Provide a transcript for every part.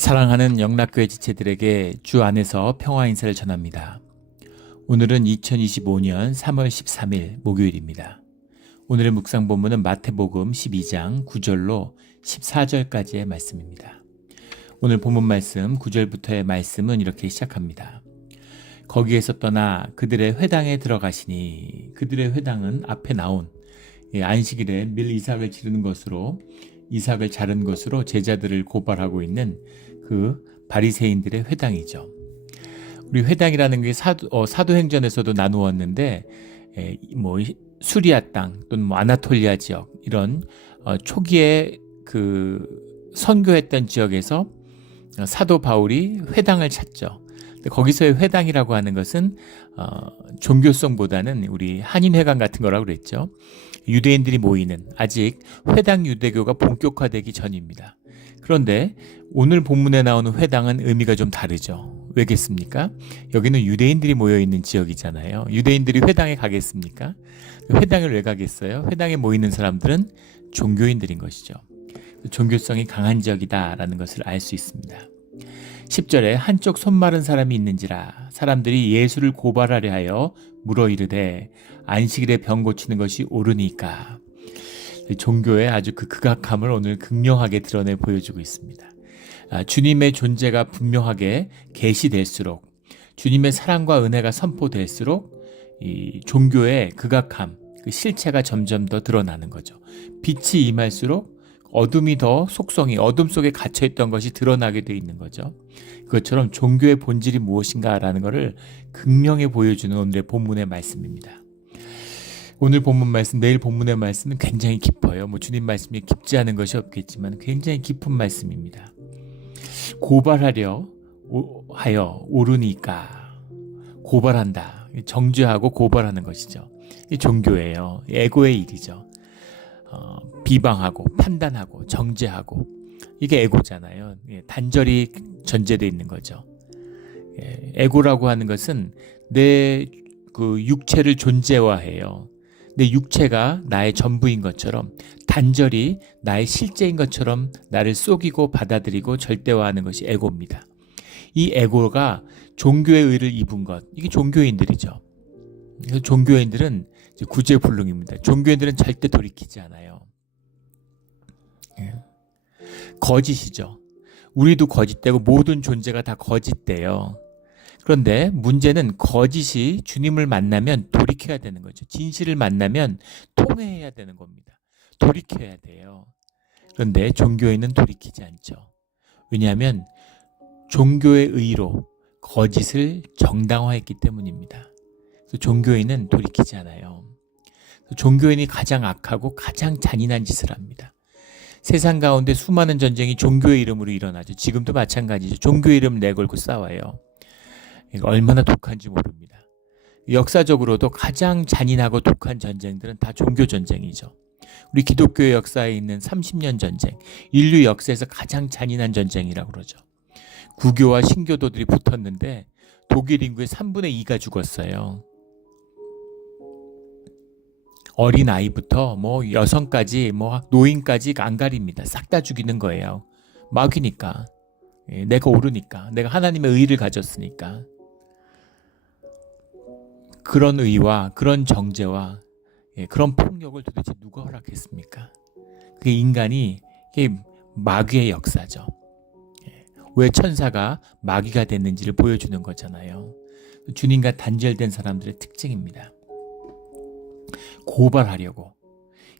사랑하는 영락교회 지체들에게 주 안에서 평화 인사를 전합니다. 오늘은 2025년 3월 13일 목요일입니다. 오늘의 묵상 본문은 마태복음 12장 9절로 14절까지의 말씀입니다. 오늘 본문 말씀 9절부터의 말씀은 이렇게 시작합니다. 거기에서 떠나 그들의 회당에 들어가시니, 그들의 회당은 앞에 나온 안식일에 밀 이삭을 지르는 것으로, 이삭을 자른 것으로 제자들을 고발하고 있는 그 바리새인들의 회당이죠. 우리 회당이라는 게 사도행전에서도 나누었는데, 수리아 땅 또는 아나톨리아 지역, 이런 초기에 그 선교했던 지역에서 사도 바울이 회당을 찾죠. 거기서의 회당이라고 하는 것은 종교성보다는 우리 한인회관 같은 거라고 그랬죠. 유대인들이 모이는, 아직 회당 유대교가 본격화되기 전입니다. 그런데 오늘 본문에 나오는 회당은 의미가 좀 다르죠. 왜겠습니까? 여기는 유대인들이 모여있는 지역이잖아요. 유대인들이 회당에 가겠습니까? 회당을 왜 가겠어요? 회당에 모이는 사람들은 종교인들인 것이죠. 종교성이 강한 지역이다라는 것을 알 수 있습니다. 10절에 한쪽 손 마른 사람이 있는지라 사람들이 예수를 고발하려 하여 물어 이르되 안식일에 병 고치는 것이 옳으니까. 종교의 아주 그 극악함을 오늘 극명하게 드러내 보여주고 있습니다. 주님의 존재가 분명하게 계시될수록, 주님의 사랑과 은혜가 선포될수록 이 종교의 극악함, 그 실체가 점점 더 드러나는 거죠. 빛이 임할수록 어둠이 더 속성이, 어둠 속에 갇혀있던 것이 드러나게 돼 있는 거죠. 그것처럼 종교의 본질이 무엇인가라는 것을 극명히 보여주는 오늘의 본문의 말씀입니다. 오늘 본문 말씀, 내일 본문의 말씀은 굉장히 깊어요. 주님 말씀이 깊지 않은 것이 없겠지만 굉장히 깊은 말씀입니다. 고발하려 하여 오르니까, 고발한다, 정죄하고 고발하는 것이죠. 이 종교예요. 에고의 일이죠. 비방하고 판단하고 정죄하고, 이게 에고잖아요. 단절이 전제되어 있는 거죠. 에고라고 하는 것은 내 그 육체를 존재화해요. 내 육체가 나의 전부인 것처럼, 단절이 나의 실제인 것처럼 나를 속이고 받아들이고 절대화하는 것이 에고입니다. 이 에고가 종교의 의를 입은 것, 이게 종교인들이죠. 그래서 종교인들은 구제불능입니다. 종교인들은 절대 돌이키지 않아요. 거짓이죠. 우리도 거짓되고 모든 존재가 다 거짓돼요. 그런데 문제는 거짓이 주님을 만나면 돌이켜야 되는 거죠. 진실을 만나면 통회해야 되는 겁니다. 돌이켜야 돼요. 그런데 종교인은 돌이키지 않죠. 왜냐하면 종교의 의로 거짓을 정당화했기 때문입니다. 그래서 종교인은 돌이키지 않아요. 종교인이 가장 악하고 가장 잔인한 짓을 합니다. 세상 가운데 수많은 전쟁이 종교의 이름으로 일어나죠. 지금도 마찬가지죠. 종교의 이름을 내걸고 싸워요. 이거 얼마나 독한지 모릅니다. 역사적으로도 가장 잔인하고 독한 전쟁들은 다 종교 전쟁이죠. 우리 기독교의 역사에 있는 30년 전쟁, 인류 역사에서 가장 잔인한 전쟁이라고 그러죠. 구교와 신교도들이 붙었는데 독일 인구의 3분의 2가 죽었어요. 어린 아이부터 여성까지 노인까지 안 가립니다. 싹 다 죽이는 거예요. 마귀니까, 내가 옳으니까, 내가 하나님의 의를 가졌으니까. 그런 의와 그런 정죄와 그런 폭력을 도대체 누가 허락했습니까? 그게 인간이, 그게 마귀의 역사죠. 왜 천사가 마귀가 됐는지를 보여주는 거잖아요. 주님과 단절된 사람들의 특징입니다. 고발하려고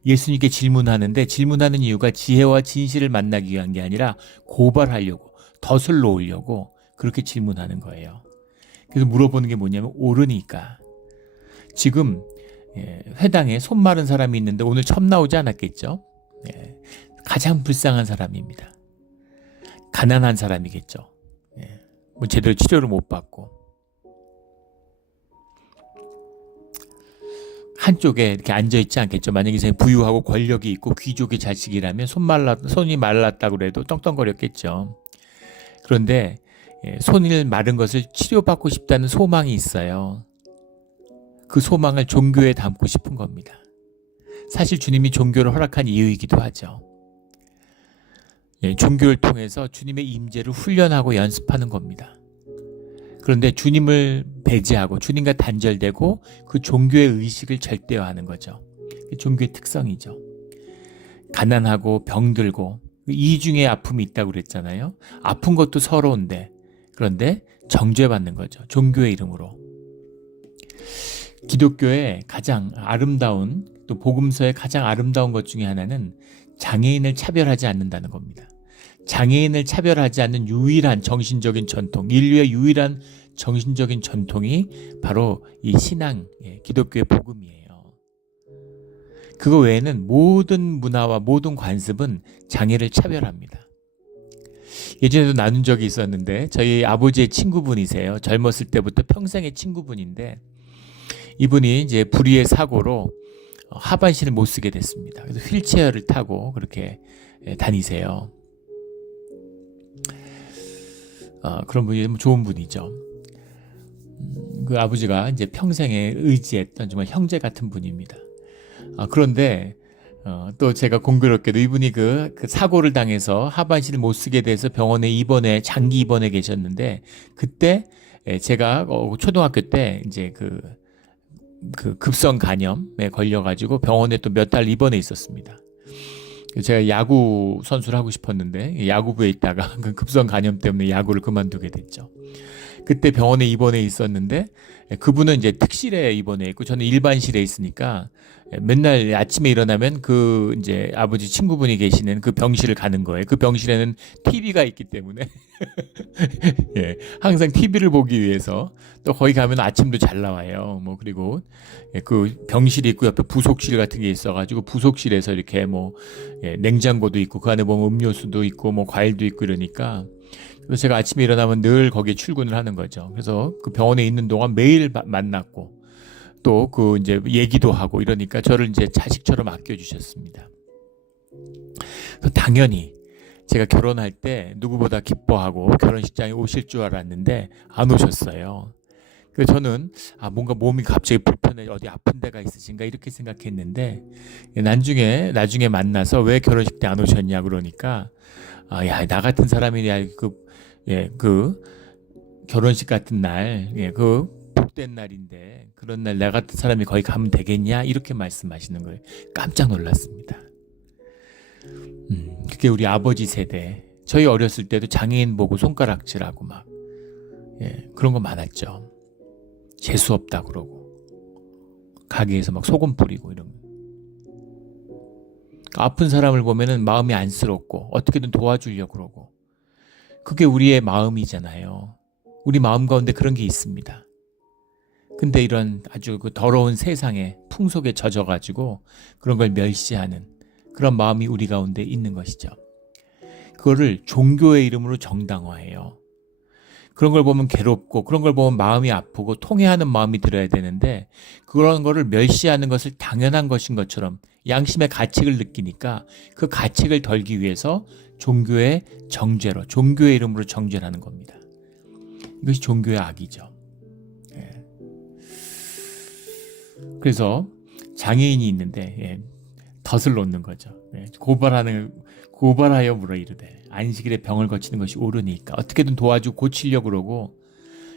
예수님께 질문하는데, 질문하는 이유가 지혜와 진실을 만나기 위한 게 아니라 고발하려고, 덫을 놓으려고 그렇게 질문하는 거예요. 그래서 물어보는 게 뭐냐면 옳으니까. 지금 회당에 손 마른 사람이 있는데 오늘 처음 나오지 않았겠죠? 가장 불쌍한 사람입니다. 가난한 사람이겠죠. 제대로 치료를 못 받고 한쪽에 이렇게 앉아있지 않겠죠. 만약에 부유하고 권력이 있고 귀족의 자식이라면 손이 말랐다고 해도 떵떵거렸겠죠. 그런데 손을 마른 것을 치료받고 싶다는 소망이 있어요. 그 소망을 종교에 담고 싶은 겁니다. 사실 주님이 종교를 허락한 이유이기도 하죠. 종교를 통해서 주님의 임재를 훈련하고 연습하는 겁니다. 그런데 주님을 배제하고 주님과 단절되고 그 종교의 의식을 절대화하는 거죠. 종교의 특성이죠. 가난하고 병들고 이중의 아픔이 있다고 그랬잖아요. 아픈 것도 서러운데 그런데 정죄받는 거죠. 종교의 이름으로. 기독교의 가장 아름다운 또 복음서의 가장 아름다운 것 중에 하나는 장애인을 차별하지 않는다는 겁니다. 장애인을 차별하지 않는 유일한 정신적인 전통, 인류의 유일한 정신적인 전통이 바로 이 신앙, 기독교의 복음이에요. 그거 외에는 모든 문화와 모든 관습은 장애를 차별합니다. 예전에도 나눈 적이 있었는데 저희 아버지의 친구분이세요. 젊었을 때부터 평생의 친구분인데 이분이 이제 불의의 사고로 하반신을 못 쓰게 됐습니다. 그래서 휠체어를 타고 그렇게 다니세요. 그런 분이 좋은 분이죠. 그 아버지가 이제 평생에 의지했던 정말 형제 같은 분입니다. 그런데 또 제가 공교롭게도 이분이 그 사고를 당해서 하반신을 못 쓰게 돼서 병원에 장기 입원해 계셨는데 그때 제가 초등학교 때 이제 그 급성 간염에 걸려가지고 병원에 또 몇 달 입원해 있었습니다. 제가 야구 선수를 하고 싶었는데 야구부에 있다가 그 급성 간염 때문에 야구를 그만두게 됐죠. 그때 병원에 입원해 있었는데 그분은 이제 특실에 입원해 있고 저는 일반실에 있으니까 맨날 아침에 일어나면 그 이제 아버지 친구분이 계시는 그 병실을 가는 거예요. 그 병실에는 TV가 있기 때문에 항상 TV를 보기 위해서 또 거기 가면 아침도 잘 나와요. 뭐 그리고 그 병실이 있고 옆에 부속실 같은 게 있어가지고 부속실에서 이렇게 뭐 냉장고도 있고 그 안에 보면 음료수도 있고 뭐 과일도 있고 이러니까 그래서 제가 아침에 일어나면 늘 거기에 출근을 하는 거죠. 그래서 그 병원에 있는 동안 매일 만났고 또 그 이제 얘기도 하고 이러니까 저를 이제 자식처럼 아껴주셨습니다. 당연히 제가 결혼할 때 누구보다 기뻐하고 결혼식장에 오실 줄 알았는데 안 오셨어요. 그래서 저는 뭔가 몸이 갑자기 불편해 어디 아픈 데가 있으신가 이렇게 생각했는데 나중에 만나서 왜 결혼식 때 안 오셨냐 그러니까 야, 나 같은 사람이 그 결혼식 같은 날 그 복된 날인데 그런 날 나 같은 사람이 거기 가면 되겠냐 이렇게 말씀하시는 거예요. 깜짝 놀랐습니다. 그게 우리 아버지 세대. 저희 어렸을 때도 장애인 보고 손가락질하고 막 그런 거 많았죠. 재수 없다 그러고 가게에서 막 소금 뿌리고 이러면 아픈 사람을 보면은 마음이 안쓰럽고 어떻게든 도와주려고 그러고 그게 우리의 마음이잖아요. 우리 마음 가운데 그런 게 있습니다. 근데 이런 아주 그 더러운 세상의 풍속에 젖어가지고 그런 걸 멸시하는 그런 마음이 우리 가운데 있는 것이죠. 그거를 종교의 이름으로 정당화해요. 그런 걸 보면 괴롭고 그런 걸 보면 마음이 아프고 통회하는 마음이 들어야 되는데 그런 거를 멸시하는 것을 당연한 것인 것처럼 양심의 가책을 느끼니까 그 가책을 덜기 위해서 종교의 정죄로 종교의 이름으로 정죄를 하는 겁니다. 이것이 종교의 악이죠. 그래서 장애인이 있는데 덫을 놓는 거죠. 고발하여 물어 이르되 안식일에 병을 거치는 것이 옳으니까 어떻게든 도와주고 고치려고 그러고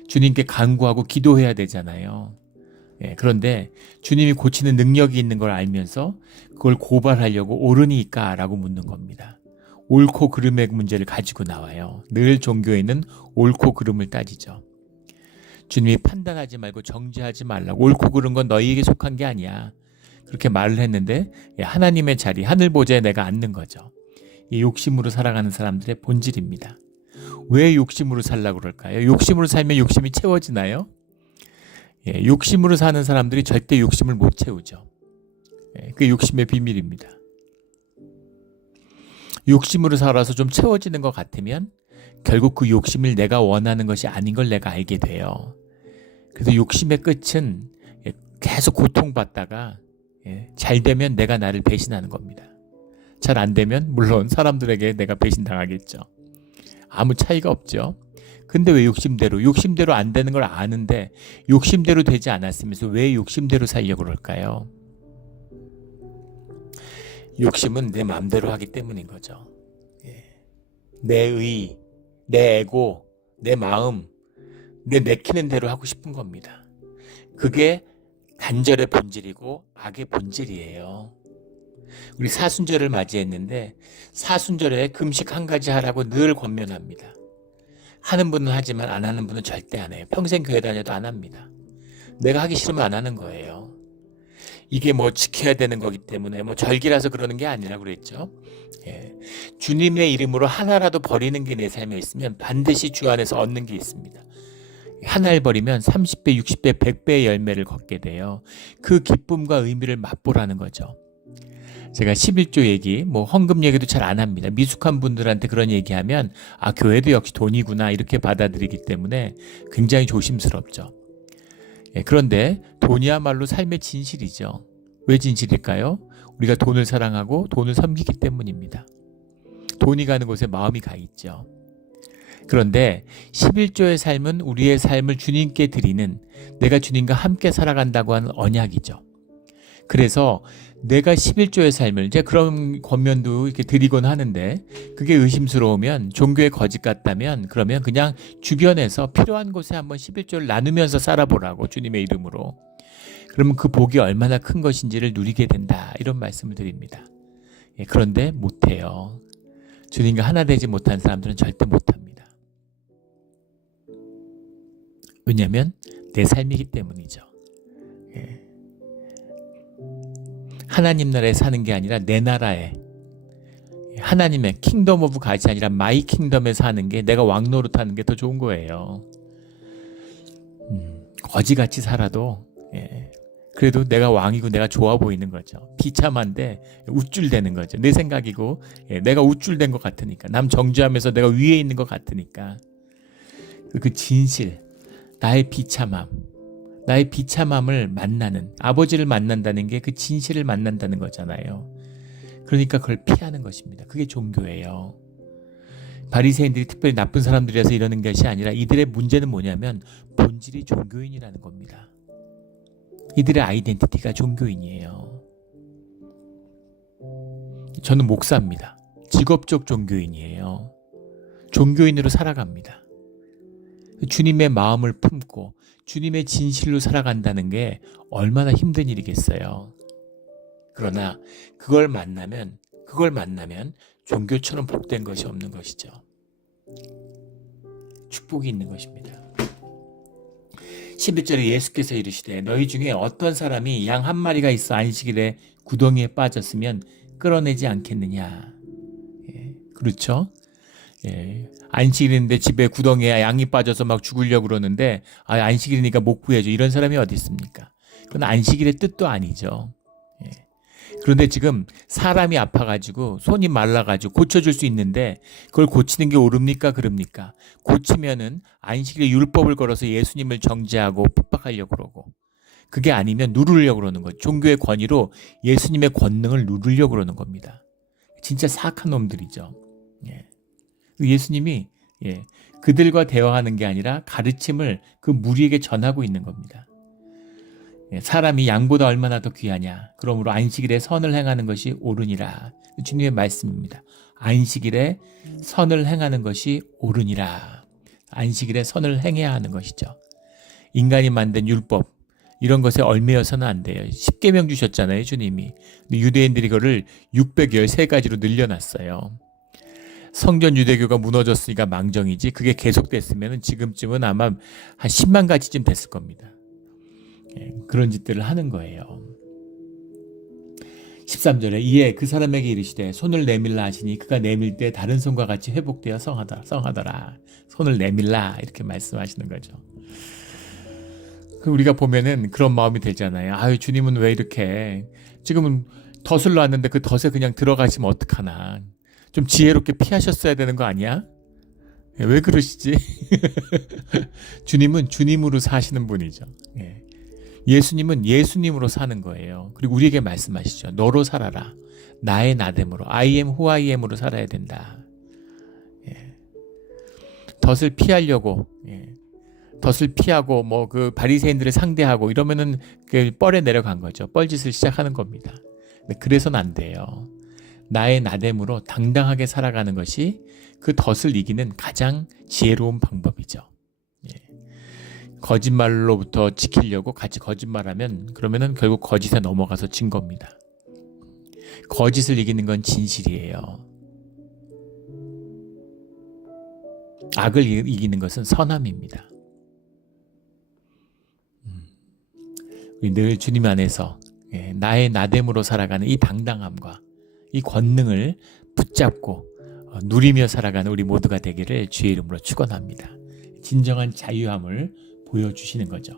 주님께 간구하고 기도해야 되잖아요. 그런데 주님이 고치는 능력이 있는 걸 알면서 그걸 고발하려고 옳으니까 라고 묻는 겁니다. 옳고 그름의 문제를 가지고 나와요. 늘 종교에는 옳고 그름을 따지죠. 주님이 판단하지 말고 정죄하지 말라고 옳고 그른 건 너희에게 속한 게 아니야. 그렇게 말을 했는데 하나님의 자리 하늘 보좌에 내가 앉는 거죠. 이 욕심으로 살아가는 사람들의 본질입니다. 왜 욕심으로 살라고 그럴까요? 욕심으로 살면 욕심이 채워지나요? 욕심으로 사는 사람들이 절대 욕심을 못 채우죠. 그게 욕심의 비밀입니다. 욕심으로 살아서 좀 채워지는 것 같으면 결국 그 욕심을 내가 원하는 것이 아닌 걸 내가 알게 돼요. 그래서 욕심의 끝은 계속 고통받다가 잘 되면 내가 나를 배신하는 겁니다. 잘 안 되면 물론 사람들에게 내가 배신당하겠죠. 아무 차이가 없죠. 근데 왜 욕심대로 안 되는 걸 아는데 욕심대로 되지 않았으면서 왜 욕심대로 살려고 그럴까요? 욕심은 내 마음대로 하기 때문인 거죠. 내 의, 내 에고, 내 마음, 내 내키는 대로 하고 싶은 겁니다. 그게 단절의 본질이고 악의 본질이에요. 우리 사순절을 맞이했는데 사순절에 금식 한 가지 하라고 늘 권면합니다. 하는 분은 하지만 안 하는 분은 절대 안 해요. 평생 교회 다녀도 안 합니다. 내가 하기 싫으면 안 하는 거예요. 이게 뭐 지켜야 되는 거기 때문에 뭐 절기라서 그러는 게 아니라고 그랬죠. 예. 주님의 이름으로 하나라도 버리는 게 내 삶에 있으면 반드시 주 안에서 얻는 게 있습니다. 하나를 버리면 30배, 60배, 100배의 열매를 걷게 돼요. 그 기쁨과 의미를 맛보라는 거죠. 제가 11조 얘기, 뭐 헌금 얘기도 잘 안 합니다. 미숙한 분들한테 그런 얘기하면 교회도 역시 돈이구나 이렇게 받아들이기 때문에 굉장히 조심스럽죠. 그런데 돈이야말로 삶의 진실이죠. 왜 진실일까요? 우리가 돈을 사랑하고 돈을 섬기기 때문입니다. 돈이 가는 곳에 마음이 가 있죠. 그런데 11조의 삶은 우리의 삶을 주님께 드리는, 내가 주님과 함께 살아간다고 하는 언약이죠. 그래서 내가 11조의 삶을, 이제 그런 권면도 이렇게 드리곤 하는데, 그게 의심스러우면, 종교의 거짓 같다면, 그러면 그냥 주변에서 필요한 곳에 한번 11조를 나누면서 살아보라고, 주님의 이름으로. 그러면 그 복이 얼마나 큰 것인지를 누리게 된다, 이런 말씀을 드립니다. 그런데 못해요. 주님과 하나 되지 못한 사람들은 절대 못합니다. 왜냐하면 내 삶이기 때문이죠. 하나님 나라에 사는 게 아니라 내 나라에, 하나님의 킹덤 오브 갓이 아니라 마이 킹덤에 사는 게, 내가 왕노릇 하는 게 더 좋은 거예요. 거지같이 살아도 그래도 내가 왕이고 내가 좋아 보이는 거죠. 비참한데 우쭐대는 거죠. 내 생각이고 내가 우쭐댄 것 같으니까, 남 정죄하면서 내가 위에 있는 것 같으니까. 그 진실, 나의 비참함을 만나는, 아버지를 만난다는 게 그 진실을 만난다는 거잖아요. 그러니까 그걸 피하는 것입니다. 그게 종교예요. 바리새인들이 특별히 나쁜 사람들이라서 이러는 것이 아니라 이들의 문제는 뭐냐면 본질이 종교인이라는 겁니다. 이들의 아이덴티티가 종교인이에요. 저는 목사입니다. 직업적 종교인이에요. 종교인으로 살아갑니다. 주님의 마음을 품고 주님의 진실로 살아간다는 게 얼마나 힘든 일이겠어요. 그러나 그걸 만나면 종교처럼 복된 것이 없는 것이죠. 축복이 있는 것입니다. 11절에 예수께서 이르시되 너희 중에 어떤 사람이 양 한 마리가 있어 안식일에 구덩이에 빠졌으면 끌어내지 않겠느냐. 그렇죠? 안식일인데 집에 구덩이에 양이 빠져서 막 죽으려고 그러는데 안식일이니까 못 구해줘, 이런 사람이 어디 있습니까? 그건 안식일의 뜻도 아니죠. 그런데 지금 사람이 아파가지고 손이 말라가지고 고쳐줄 수 있는데 그걸 고치는 게 옳습니까? 그럽니까? 고치면은 안식일에 율법을 걸어서 예수님을 정죄하고 핍박하려고 그러고, 그게 아니면 누르려고 그러는 거죠. 종교의 권위로 예수님의 권능을 누르려고 그러는 겁니다. 진짜 사악한 놈들이죠. 예수님이 그들과 대화하는 게 아니라 가르침을 그 무리에게 전하고 있는 겁니다. 사람이 양보다 얼마나 더 귀하냐. 그러므로 안식일에 선을 행하는 것이 옳으니라. 주님의 말씀입니다. 안식일에 선을 행하는 것이 옳으니라. 안식일에 선을 행해야 하는 것이죠. 인간이 만든 율법, 이런 것에 얽매여서는 안 돼요. 10계명 주셨잖아요, 주님이. 근데 유대인들이 그거를 613가지로 늘려놨어요. 성전 유대교가 무너졌으니까 망정이지, 그게 계속됐으면 지금쯤은 아마 한 10만 가지쯤 됐을 겁니다. 그런 짓들을 하는 거예요. 13절에 이에 그 사람에게 이르시되 손을 내밀라 하시니 그가 내밀 때 다른 손과 같이 회복되어 성하더라. 손을 내밀라, 이렇게 말씀하시는 거죠. 우리가 보면은 그런 마음이 들잖아요. 주님은 왜 이렇게, 지금은 덫을 놨는데 그 덫에 그냥 들어가시면 어떡하나. 좀 지혜롭게 피하셨어야 되는 거 아니야? 왜 그러시지? 주님은 주님으로 사시는 분이죠. 예수님은 예수님으로 사는 거예요. 그리고 우리에게 말씀하시죠. 너로 살아라. 나의 나됨으로, I am who I am으로 살아야 된다. 덫을 피하려고, 덫을 피하고 뭐 그 바리새인들을 상대하고 이러면은 그 뻘에 내려간 거죠. 뻘짓을 시작하는 겁니다. 그래서는 안 돼요. 나의 나됨으로 당당하게 살아가는 것이 그 덫을 이기는 가장 지혜로운 방법이죠. 예. 거짓말로부터 지키려고 같이 거짓말하면 그러면은 결국 거짓에 넘어가서 진 겁니다. 거짓을 이기는 건 진실이에요. 악을 이기는 것은 선함입니다. 우리 늘 주님 안에서 나의 나됨으로 살아가는 이 당당함과 이 권능을 붙잡고 누리며 살아가는 우리 모두가 되기를 주의 이름으로 축원합니다. 진정한 자유함을 보여주시는 거죠.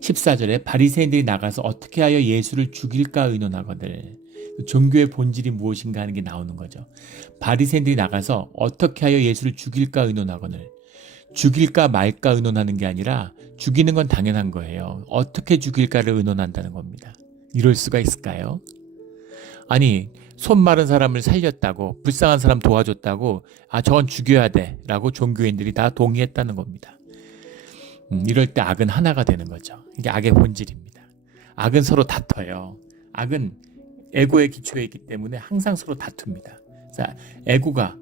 14절에 바리새인들이 나가서 어떻게 하여 예수를 죽일까 의논하거늘. 종교의 본질이 무엇인가 하는 게 나오는 거죠. 바리새인들이 나가서 어떻게 하여 예수를 죽일까 의논하거늘. 죽일까 말까 의논하는 게 아니라 죽이는 건 당연한 거예요. 어떻게 죽일까를 의논한다는 겁니다. 이럴 수가 있을까요? 아니, 손 마른 사람을 살렸다고, 불쌍한 사람 도와줬다고, 저건 죽여야 돼 라고 종교인들이 다 동의했다는 겁니다. 이럴 때 악은 하나가 되는 거죠. 이게 악의 본질입니다. 악은 서로 다퉈요. 악은 에고의 기초에 있기 때문에 항상 서로 다툽니다. 자, 에고가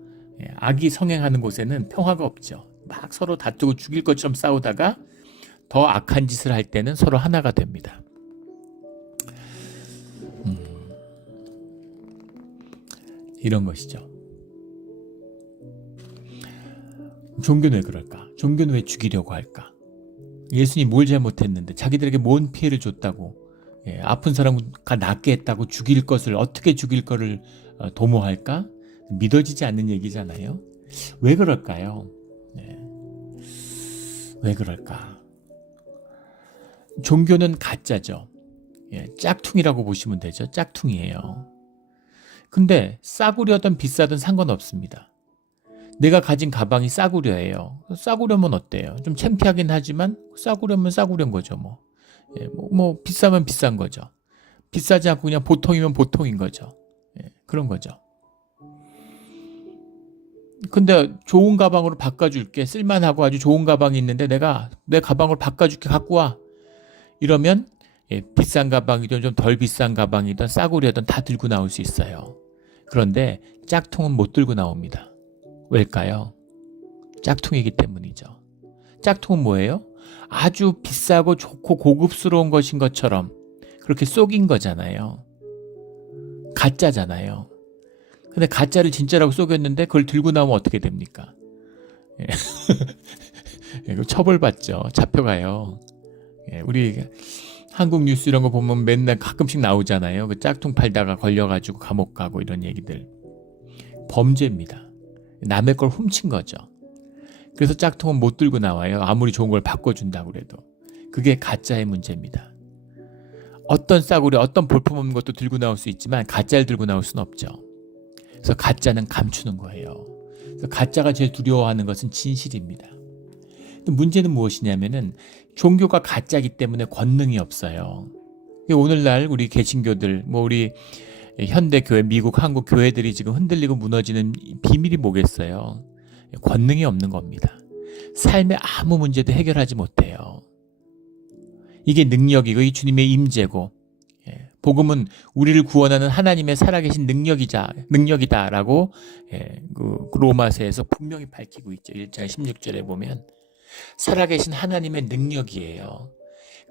악이 성행하는 곳에는 평화가 없죠. 막 서로 다투고 죽일 것처럼 싸우다가 더 악한 짓을 할 때는 서로 하나가 됩니다. 이런 것이죠. 종교는 왜 그럴까? 종교는 왜 죽이려고 할까? 예수님이 뭘 잘못했는데 자기들에게 뭔 피해를 줬다고 아픈 사람과 낫게 했다고 죽일 것을 어떻게 죽일 거를 도모할까? 믿어지지 않는 얘기잖아요. 왜 그럴까요? 왜 그럴까? 종교는 가짜죠. 짝퉁이라고 보시면 되죠. 짝퉁이에요. 근데 싸구려든 비싸든 상관없습니다. 내가 가진 가방이 싸구려예요. 싸구려면 어때요? 좀 창피하긴 하지만 싸구려면 싸구려인 거죠. 뭐 비싸면 비싼 거죠. 비싸지 않고 그냥 보통이면 보통인 거죠. 그런 거죠. 근데 좋은 가방으로 바꿔줄게. 쓸만하고 아주 좋은 가방이 있는데 내가 내 가방을 바꿔줄게. 갖고 와. 이러면 비싼 가방이든 좀 덜 비싼 가방이든 싸구려든 다 들고 나올 수 있어요. 그런데 짝퉁은 못 들고 나옵니다. 왜일까요? 짝퉁이기 때문이죠. 짝퉁은 뭐예요? 아주 비싸고 좋고 고급스러운 것인 것처럼 그렇게 속인 거잖아요. 가짜잖아요. 근데 가짜를 진짜라고 속였는데 그걸 들고 나오면 어떻게 됩니까? 처벌받죠. 잡혀가요. 우리 한국 뉴스 이런 거 보면 맨날 가끔씩 나오잖아요. 그 짝퉁 팔다가 걸려가지고 감옥 가고 이런 얘기들. 범죄입니다. 남의 걸 훔친 거죠. 그래서 짝퉁은 못 들고 나와요. 아무리 좋은 걸 바꿔준다고 그래도. 그게 가짜의 문제입니다. 어떤 싸구려, 어떤 볼품없는 것도 들고 나올 수 있지만 가짜를 들고 나올 수는 없죠. 그래서 가짜는 감추는 거예요. 그래서 가짜가 제일 두려워하는 것은 진실입니다. 문제는 무엇이냐면은 종교가 가짜이기 때문에 권능이 없어요. 오늘날 우리 개신교들, 우리 현대교회, 미국, 한국 교회들이 지금 흔들리고 무너지는 비밀이 뭐겠어요? 권능이 없는 겁니다. 삶의 아무 문제도 해결하지 못해요. 이게 능력이고 이 주님의 임재고 복음은 우리를 구원하는 하나님의 살아계신 능력이다라고 그 로마서에서 분명히 밝히고 있죠. 1장 16절에 보면 살아계신 하나님의 능력이에요.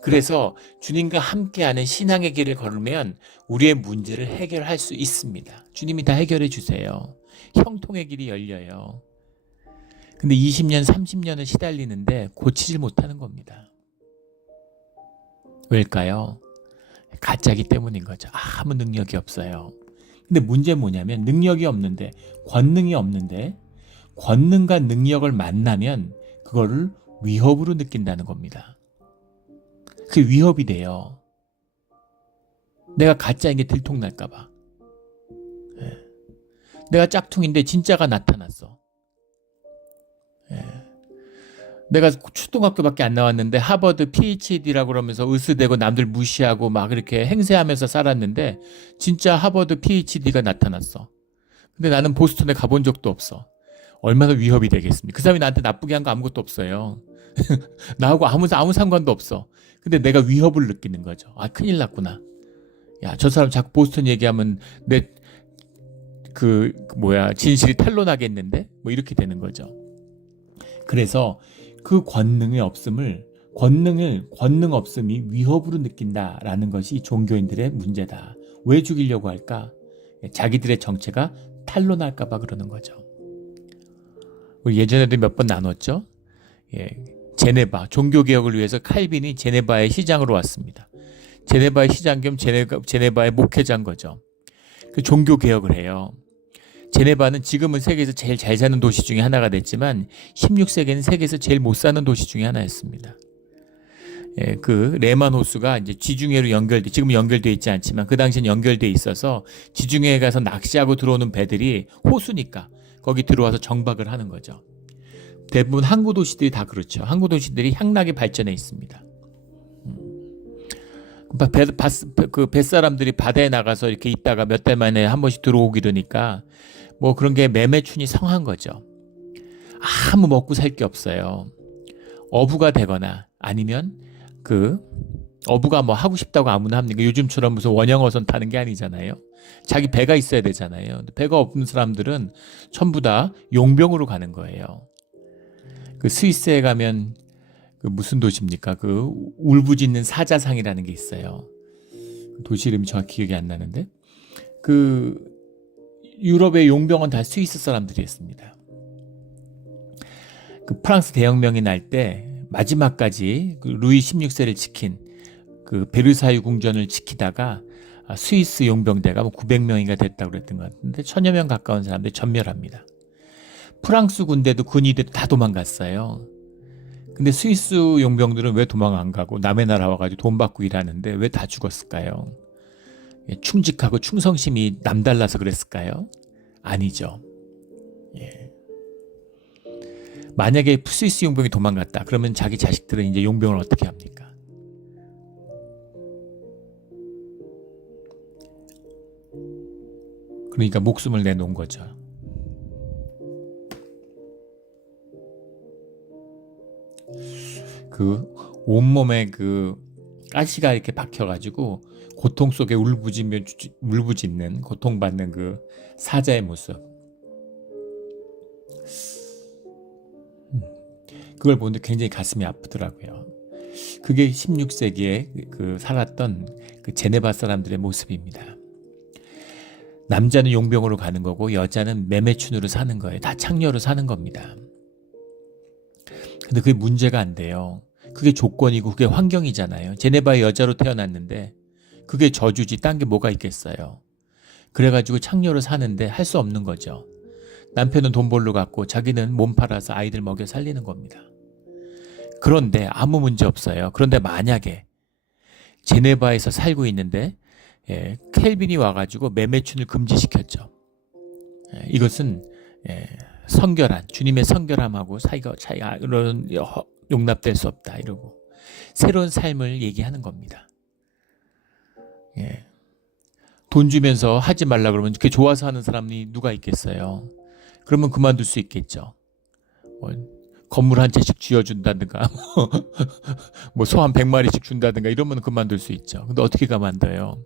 그래서 주님과 함께하는 신앙의 길을 걸으면 우리의 문제를 해결할 수 있습니다. 주님이 다 해결해 주세요. 형통의 길이 열려요. 근데 20년, 30년을 시달리는데 고치질 못하는 겁니다. 왜일까요? 가짜기 때문인 거죠. 아무 능력이 없어요. 근데 문제는 뭐냐면 능력이 없는데, 권능이 없는데 권능과 능력을 만나면 그거를 위협으로 느낀다는 겁니다. 그게 위협이 돼요. 내가 가짜인 게 들통날까 봐. 내가 짝퉁인데 진짜가 나타났어. 내가 초등학교밖에 안 나왔는데 하버드 PhD라고 그러면서 으스대고 남들 무시하고 막 이렇게 행세하면서 살았는데 진짜 하버드 PhD가 나타났어. 근데 나는 보스턴에 가본 적도 없어. 얼마나 위협이 되겠습니까? 그 사람이 나한테 나쁘게 한 거 아무것도 없어요. 나하고 아무 상관도 없어. 근데 내가 위협을 느끼는 거죠. 큰일 났구나. 야, 저 사람 자꾸 보스턴 얘기하면 내 진실이 탄로나겠는데 뭐 이렇게 되는 거죠. 그래서 그 권능 없음이 위협으로 느낀다라는 것이 종교인들의 문제다. 왜 죽이려고 할까? 자기들의 정체가 탄로날까 봐 그러는 거죠. 우리 예전에도 몇 번 나눴죠. 제네바 종교개혁을 위해서 칼빈이 제네바의 시장으로 왔습니다. 제네바의 시장 겸 제네바의 목회자인 거죠. 그 종교개혁을 해요. 제네바는 지금은 세계에서 제일 잘 사는 도시 중에 하나가 됐지만 16세기에는 세계에서 제일 못 사는 도시 중에 하나였습니다. 그 레만 호수가 이제 지중해로 지금 연결되어 있지 않지만 그 당시엔 연결되어 있어서 지중해에 가서 낚시하고 들어오는 배들이 호수니까 거기 들어와서 정박을 하는 거죠. 대부분 항구 도시들이 다 그렇죠. 항구 도시들이 향락에 발전해 있습니다. 그 뱃사람들이 바다에 나가서 이렇게 있다가 몇 달 만에 한 번씩 들어오기 그러니까 뭐 그런 게 매매춘이 성한 거죠. 아무 먹고 살 게 없어요. 어부가 되거나 아니면 어부가 뭐 하고 싶다고 아무나 합니까? 요즘처럼 무슨 원형어선 타는 게 아니잖아요. 자기 배가 있어야 되잖아요. 배가 없는 사람들은 전부 다 용병으로 가는 거예요. 그 스위스에 가면 무슨 도시입니까? 울부짖는 사자상이라는 게 있어요. 도시 이름이 정확히 기억이 안 나는데 유럽의 용병은 다 스위스 사람들이었습니다. 프랑스 대혁명이 날 때 마지막까지 루이 16세를 지킨 베르사유 궁전을 지키다가 스위스 용병대가 900명인가 됐다고 그랬던 것 같은데 1000여 명 가까운 사람들이 전멸합니다. 프랑스 군대도 군의대도 다 도망갔어요. 근데 스위스 용병들은 왜 도망 안 가고 남의 나라 와가지고 돈 받고 일하는데 왜 다 죽었을까요? 충직하고 충성심이 남달라서 그랬을까요? 아니죠. 만약에 스위스 용병이 도망갔다. 그러면 자기 자식들은 이제 용병을 어떻게 합니까? 그러니까 목숨을 내놓은 거죠. 온몸에 가시가 이렇게 박혀가지고 고통 속에 울부짖는 고통받는 사자의 모습. 그걸 보는데 굉장히 가슴이 아프더라고요. 그게 16세기에 살았던 제네바 사람들의 모습입니다. 남자는 용병으로 가는 거고 여자는 매매춘으로 사는 거예요. 다 창녀로 사는 겁니다. 근데 그게 문제가 안 돼요. 그게 조건이고 그게 환경이잖아요. 제네바의 여자로 태어났는데 그게 저주지 딴 게 뭐가 있겠어요. 그래가지고 창녀로 사는데 할 수 없는 거죠. 남편은 돈 벌러 갔고 자기는 몸 팔아서 아이들 먹여 살리는 겁니다. 그런데 아무 문제 없어요. 그런데 만약에 제네바에서 살고 있는데 켈빈이 와가지고 매매춘을 금지시켰죠. 이것은 성결한 주님의 성결함하고 차이가 이런 용납될 수 없다 이러고 새로운 삶을 얘기하는 겁니다. 돈 주면서 하지 말라 그러면 그게 좋아서 하는 사람이 누가 있겠어요? 그러면 그만둘 수 있겠죠. 건물 한 채씩 쥐어준다든가 소 한 100마리씩 준다든가 이러면 그만둘 수 있죠. 근데 어떻게 그만둬요?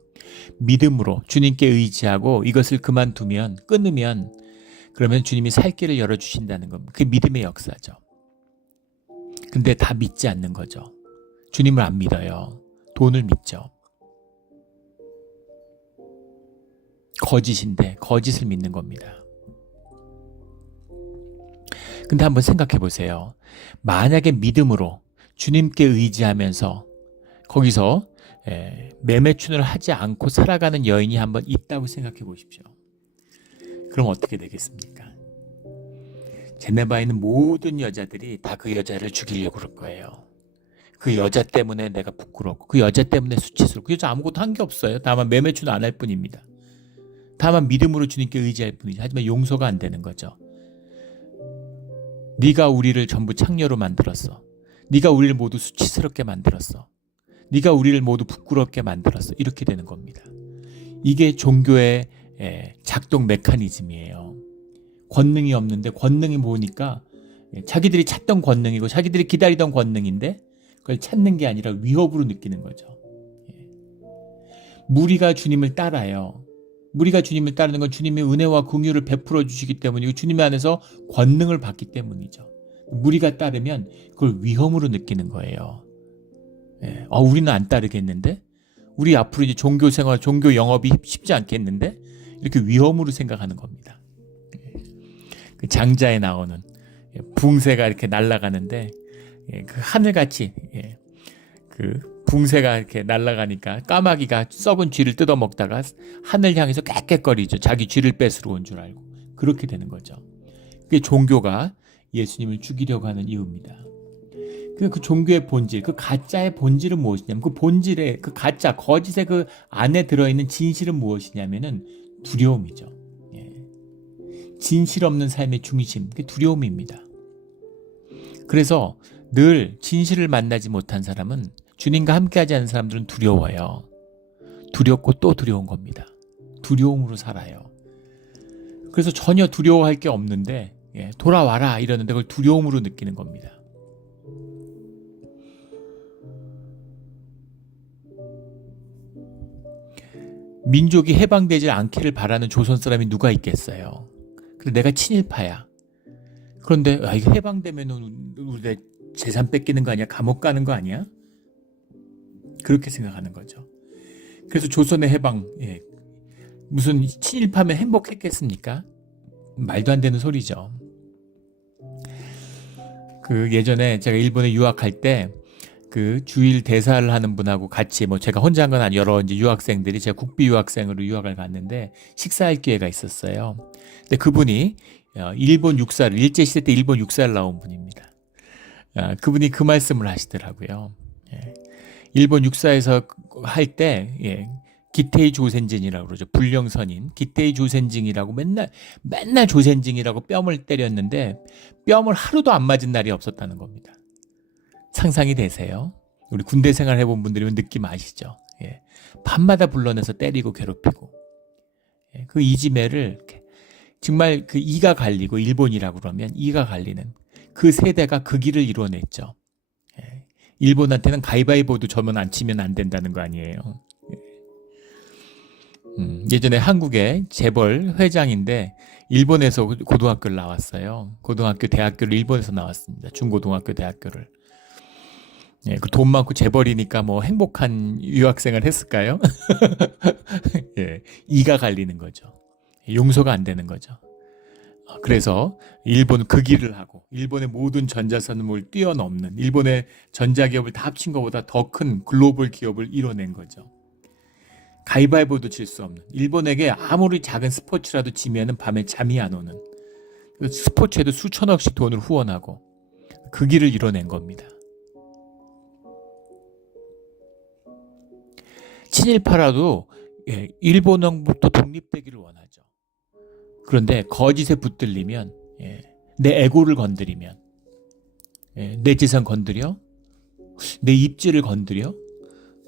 믿음으로 주님께 의지하고 이것을 끊으면 그러면 주님이 살 길을 열어주신다는 겁니다. 그게 믿음의 역사죠. 근데 다 믿지 않는 거죠. 주님을 안 믿어요. 돈을 믿죠. 거짓인데 거짓을 믿는 겁니다. 근데 한번 생각해 보세요. 만약에 믿음으로 주님께 의지하면서 거기서 매매춘을 하지 않고 살아가는 여인이 한번 있다고 생각해 보십시오. 그럼 어떻게 되겠습니까? 제네바에 있는 모든 여자들이 다 그 여자를 죽이려고 그럴 거예요. 그 여자 때문에 내가 부끄럽고 그 여자 때문에 수치스럽고 그 여자 아무것도 한 게 없어요. 다만 매매춘을 안 할 뿐입니다. 다만 믿음으로 주님께 의지할 뿐이지. 하지만 용서가 안 되는 거죠. 네가 우리를 전부 창녀로 만들었어. 네가 우리를 모두 수치스럽게 만들었어. 네가 우리를 모두 부끄럽게 만들었어. 이렇게 되는 겁니다. 이게 종교의 작동 메커니즘이에요. 권능이 없는데 권능이 뭐니까 자기들이 찾던 권능이고 자기들이 기다리던 권능인데 그걸 찾는 게 아니라 위협으로 느끼는 거죠. 무리가 주님을 따라요. 우리가 주님을 따르는 건 주님의 은혜와 긍휼을 베풀어 주시기 때문이고 주님 안에서 권능을 받기 때문이죠. 우리가 따르면 그걸 위험으로 느끼는 거예요. 예. 우리는 안 따르겠는데? 우리 앞으로 이제 종교 생활, 종교 영업이 쉽지 않겠는데? 이렇게 위험으로 생각하는 겁니다. 그 장자에 나오는 붕새가 이렇게 날아가는데 그 하늘같이 그 붕새가 이렇게 날아가니까 까마귀가 썩은 쥐를 뜯어먹다가 하늘 향해서 깨끗거리죠. 자기 쥐를 뺏으러 온 줄 알고. 그렇게 되는 거죠. 그게 종교가 예수님을 죽이려고 하는 이유입니다. 그 종교의 본질, 그 가짜의 본질은 무엇이냐면 그 본질의 그 가짜, 거짓의 그 안에 들어있는 진실은 무엇이냐면은 두려움이죠. 진실 없는 삶의 중심, 그게 두려움입니다. 그래서 늘 진실을 만나지 못한 사람은 주님과 함께하지 않는 사람들은 두려워요. 두렵고 또 두려운 겁니다. 두려움으로 살아요. 그래서 전혀 두려워할 게 없는데 돌아와라 이러는데 그걸 두려움으로 느끼는 겁니다. 민족이 해방되지 않기를 바라는 조선 사람이 누가 있겠어요. 그래서 내가 친일파야. 그런데 이거 해방되면 우리 내 재산 뺏기는 거 아니야? 감옥 가는 거 아니야? 그렇게 생각하는 거죠. 그래서 조선의 해방, 무슨 친일파면 행복했겠습니까? 말도 안 되는 소리죠. 그 예전에 제가 일본에 유학할 때 그 주일 대사를 하는 분하고 같이 제가 혼자 한 건 아니고 여러 이제 유학생들이 제가 국비 유학생으로 유학을 갔는데 식사할 기회가 있었어요. 근데 그분이 일본 육사를 일제시대 때 일본 육사를 나온 분입니다. 그분이 그 말씀을 하시더라고요. 일본 육사에서 할 때 기테이 조센징이라고 그러죠. 불령선인 기테이 조센징이라고 맨날 조센징이라고 뺨을 때렸는데 뺨을 하루도 안 맞은 날이 없었다는 겁니다. 상상이 되세요? 우리 군대 생활 해본 분들이면 느낌 아시죠? 밤마다 불러내서 때리고 괴롭히고 그 이지매를 정말 그 이가 갈리고 일본이라고 그러면 이가 갈리는 그 세대가 그 길을 이뤄냈죠. 일본한테는 가위바위보도 저면 안 치면 안 된다는 거 아니에요. 예전에 한국의 재벌 회장인데 일본에서 고등학교를 나왔어요. 고등학교, 대학교를 일본에서 나왔습니다. 중고등학교, 대학교를. 그 돈 많고 재벌이니까 행복한 유학생을 했을까요? 이가 갈리는 거죠. 용서가 안 되는 거죠. 그래서 일본 그 길을 하고 일본의 모든 전자산업을 뛰어넘는 일본의 전자기업을 다 합친 것보다 더 큰 글로벌 기업을 이뤄낸 거죠. 가위바위보도 질 수 없는 일본에게 아무리 작은 스포츠라도 지면은 밤에 잠이 안 오는 스포츠에도 수천억씩 돈을 후원하고 그 길을 이뤄낸 겁니다. 친일파라도 일본왕부터 독립되기를 원하죠. 그런데 거짓에 붙들리면 내 에고를 건드리면 내 재산 건드려? 내 입지를 건드려?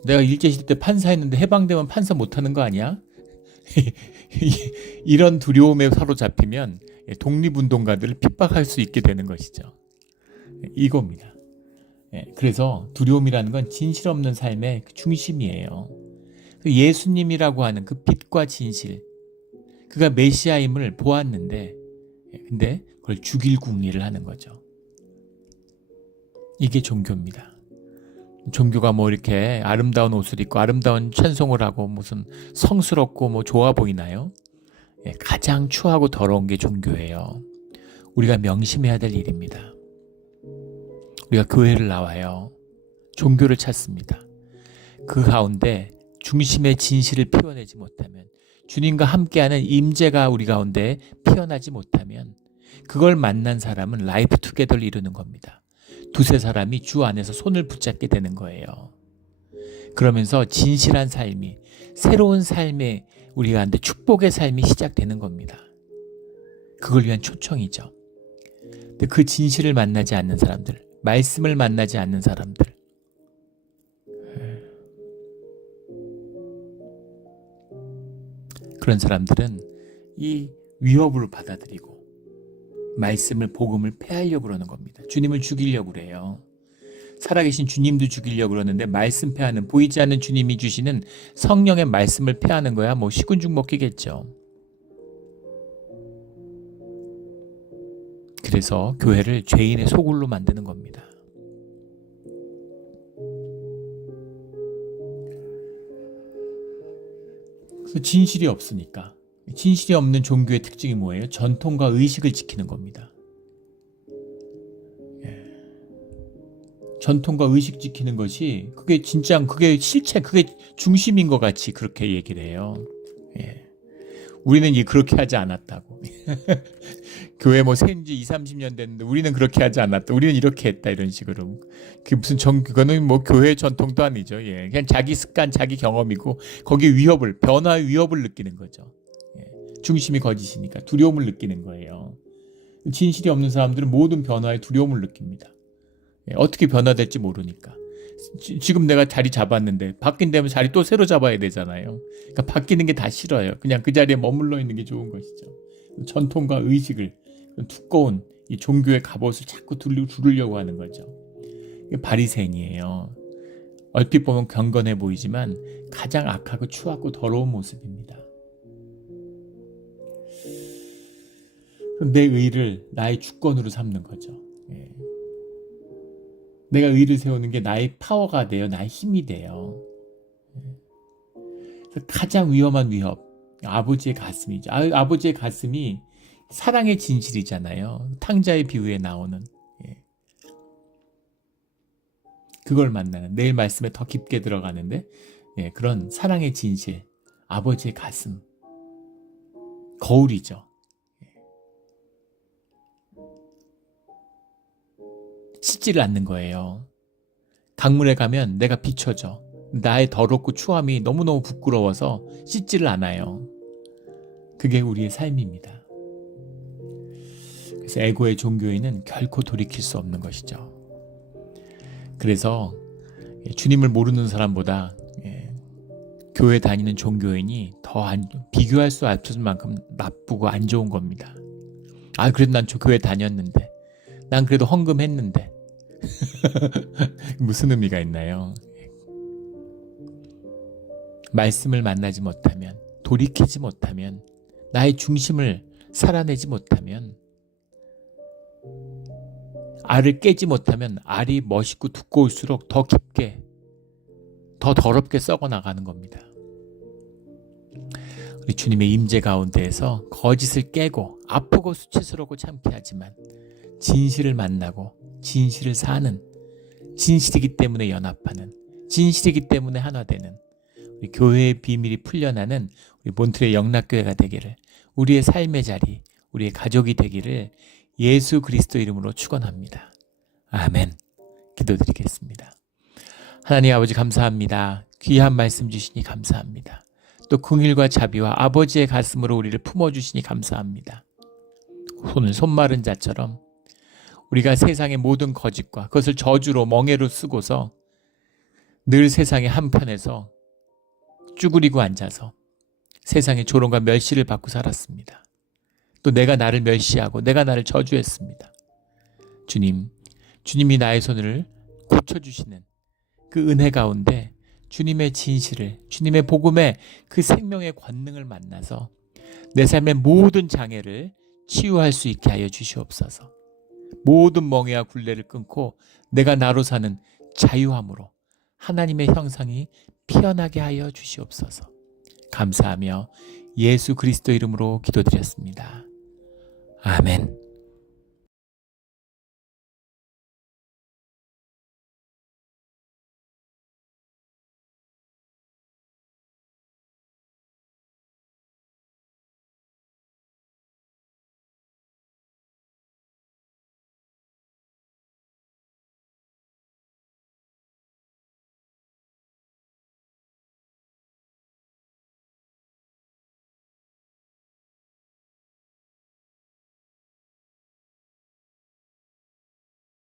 내가 일제시대 때 판사했는데 해방되면 판사 못하는 거 아니야? 이런 두려움에 사로잡히면 독립운동가들을 핍박할 수 있게 되는 것이죠. 이겁니다. 그래서 두려움이라는 건 진실 없는 삶의 중심이에요. 예수님이라고 하는 그 빛과 진실, 그가 메시아임을 보았는데 근데 그걸 죽일 궁리를 하는 거죠. 이게 종교입니다. 종교가 이렇게 아름다운 옷을 입고 아름다운 찬송을 하고 무슨 성스럽고 좋아 보이나요? 가장 추하고 더러운 게 종교예요. 우리가 명심해야 될 일입니다. 우리가 교회를 나와요. 종교를 찾습니다. 그 가운데 중심의 진실을 피워내지 못하면 주님과 함께하는 임재가 우리 가운데 피어나지 못하면 그걸 만난 사람은 라이프 투게더를 이루는 겁니다. 두세 사람이 주 안에서 손을 붙잡게 되는 거예요. 그러면서 진실한 삶이 새로운 삶의 우리 가운데 축복의 삶이 시작되는 겁니다. 그걸 위한 초청이죠. 근데 그 진실을 만나지 않는 사람들, 말씀을 만나지 않는 사람들 그런 사람들은 이 위협을 받아들이고 말씀을 복음을 폐하려고 그러는 겁니다. 주님을 죽이려고 그래요. 살아계신 주님도 죽이려고 그러는데 말씀 패하는, 보이지 않는 주님이 주시는 성령의 말씀을 패하는 거야 뭐 시군죽 먹기겠죠. 그래서 교회를 죄인의 소굴로 만드는 겁니다. 그래서 진실이 없으니까. 진실이 없는 종교의 특징이 뭐예요? 전통과 의식을 지키는 겁니다. 전통과 의식 지키는 것이 그게 진짜 그게 실체, 그게 중심인 것 같이 그렇게 얘기를 해요. 우리는 그렇게 하지 않았다고. 교회 뭐 생지 20-30년 됐는데 우리는 그렇게 하지 않았다. 우리는 이렇게 했다. 이런 식으로. 그게 무슨 그거는 뭐 교회 전통도 아니죠. 그냥 자기 습관, 자기 경험이고 거기에 위협을, 변화의 위협을 느끼는 거죠. 중심이 거짓이니까 두려움을 느끼는 거예요. 진실이 없는 사람들은 모든 변화에 두려움을 느낍니다. 어떻게 변화될지 모르니까. 지금 내가 자리 잡았는데 바뀐다면 자리 또 새로 잡아야 되잖아요. 그러니까 바뀌는 게 다 싫어요. 그냥 그 자리에 머물러 있는 게 좋은 것이죠. 전통과 의식을, 두꺼운 이 종교의 갑옷을 자꾸 두르려고 하는 거죠. 이게 바리새인이에요. 얼핏 보면 경건해 보이지만 가장 악하고 추하고 더러운 모습입니다. 내 의를 나의 주권으로 삼는 거죠. 내가 의를 세우는 게 나의 파워가 돼요. 나의 힘이 돼요. 가장 위험한 위협, 아버지의 가슴이죠. 아버지의 가슴이 사랑의 진실이잖아요. 탕자의 비유에 나오는. 그걸 만나는, 내일 말씀에 더 깊게 들어가는데 그런 사랑의 진실, 아버지의 가슴, 거울이죠. 씻지를 않는 거예요. 강물에 가면 내가 비춰져. 나의 더럽고 추함이 너무너무 부끄러워서 씻지를 않아요. 그게 우리의 삶입니다. 그래서 에고의 종교인은 결코 돌이킬 수 없는 것이죠. 그래서 주님을 모르는 사람보다 교회 다니는 종교인이 더 비교할 수 없을 만큼 나쁘고 안 좋은 겁니다. 그래도 난 교회 다녔는데, 난 그래도 헌금했는데 무슨 의미가 있나요? 말씀을 만나지 못하면, 돌이키지 못하면, 나의 중심을 살아내지 못하면, 알을 깨지 못하면 알이 멋있고 두꺼울수록 더 깊게, 더 더럽게 썩어나가는 겁니다. 우리 주님의 임재 가운데에서 거짓을 깨고 아프고 수치스럽고 참게 하지만 진실을 만나고 진실을 사는, 진실이기 때문에 연합하는, 진실이기 때문에 하나 되는 우리 교회의 비밀이 풀려나는 우리 몬트레 영락교회가 되기를, 우리의 삶의 자리, 우리의 가족이 되기를 예수 그리스도 이름으로 축원합니다. 아멘. 기도드리겠습니다. 하나님 아버지 감사합니다. 귀한 말씀 주시니 감사합니다. 또 긍휼과 자비와 아버지의 가슴으로 우리를 품어주시니 감사합니다. 오늘 손마른 자처럼 우리가 세상의 모든 거짓과 그것을 저주로 멍해로 쓰고서 늘 세상의 한편에서 쭈그리고 앉아서 세상의 조롱과 멸시를 받고 살았습니다. 또 내가 나를 멸시하고 내가 나를 저주했습니다. 주님이 나의 손을 고쳐주시는 그 은혜 가운데 주님의 진실을, 주님의 복음의 그 생명의 권능을 만나서 내 삶의 모든 장애를 치유할 수 있게 하여 주시옵소서. 모든 멍해와 굴레를 끊고 내가 나로 사는 자유함으로 하나님의 형상이 피어나게 하여 주시옵소서. 감사하며 예수 그리스도 이름으로 기도드렸습니다. 아멘.